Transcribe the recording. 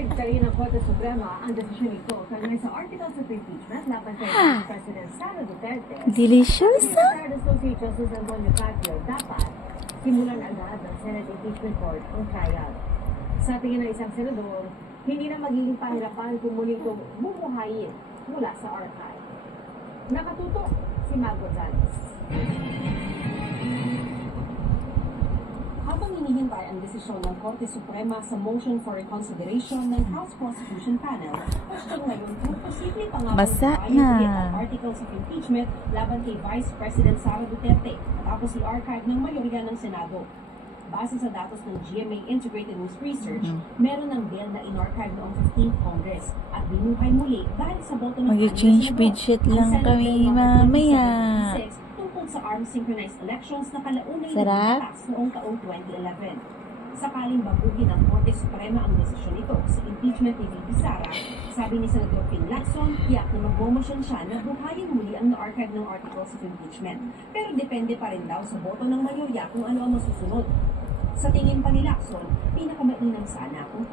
Binaligtarin ng Korte Suprema ang desisyon nito kaugnay sa articles of impeachment laban kay President Sara Duterte. Deliciosa. Retired Associate Justice Antonio Catio dapat simulan agad ng Senate Impeachment Court ang trial. Sa tingin ng isang senador, hindi na magiging pahirapan kung muling itong bumuhayin mula sa archive. Nakatutok si Mag Gonzales. Habang hinihintay ang desisyon ng Korte Suprema sa motion for reconsideration ng House Prosecution Panel, question ngayon kung posible pa nga Basa bang na. ang articles of impeachment laban kay Vice President Sara Duterte matapos i-archive ng mayorya ng Senado. Base sa datos ng GMA Integrated News Research, meron ng bill na in-archive noong 15th Congress at binuhay muli dahil sa boto ng Mag-change bedsheet lang kami mamaya. tungkol sa armed synchronized elections na kalaunay Sarap. na noong taong 2011. Sakaling baguhin ng Korte Suprema ang desisyon nito sa impeachment ni VP Sara, sabi ni Senador Ping Lacson, tiyak na magmomosyon siya na buhayin muli ang na-archive ng articles of impeachment. Pero depende pa rin daw sa boto ng mayorya kung ano ang masusunod. Sa tingin pa ni Lacson, pinakamainam sana kung